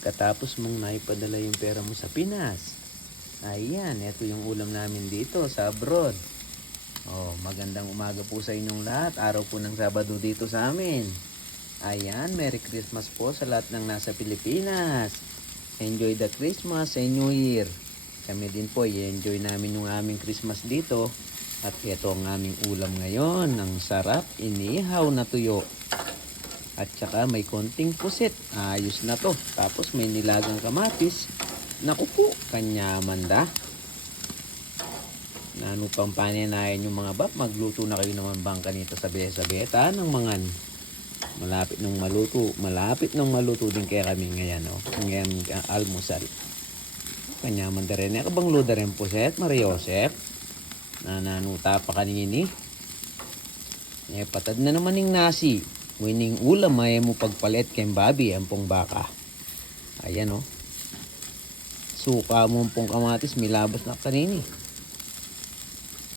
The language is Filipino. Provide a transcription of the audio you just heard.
katapos mong naipadala yung pera mo sa Pinas. Ayan, ito yung ulam namin dito sa abroad. Oh, magandang umaga po sa inyong lahat. Araw po ng Sabado dito sa amin. Ayan, Merry Christmas po sa lahat ng nasa Pilipinas. Enjoy the Christmas and New Year. Kami din po, i-enjoy namin yung aming Christmas dito. At ito ang aming ulam ngayon. Ang sarap, inihaw na tuyo. At saka may konting pusit. Ayos na to. Tapos may nilagang kamatis. Naku po, kanyaman da. Nano pang paninayan yung mga bab. Magluto na kayo naman bangka nito sa beta ng mga malapit nung maluto. Malapit nung maluto din kaya kami ngayon. Oh. Ngayon almusal. Kanyaman da rin. Kabang luda rin puset, Mariosep. Nanuta pa kanini. Patad na naman yung nasi. Wining ulam ay mo pagpalit kay babi ang pong baka. Ayan o. Suka mo pong kamatis, milabos na kanini.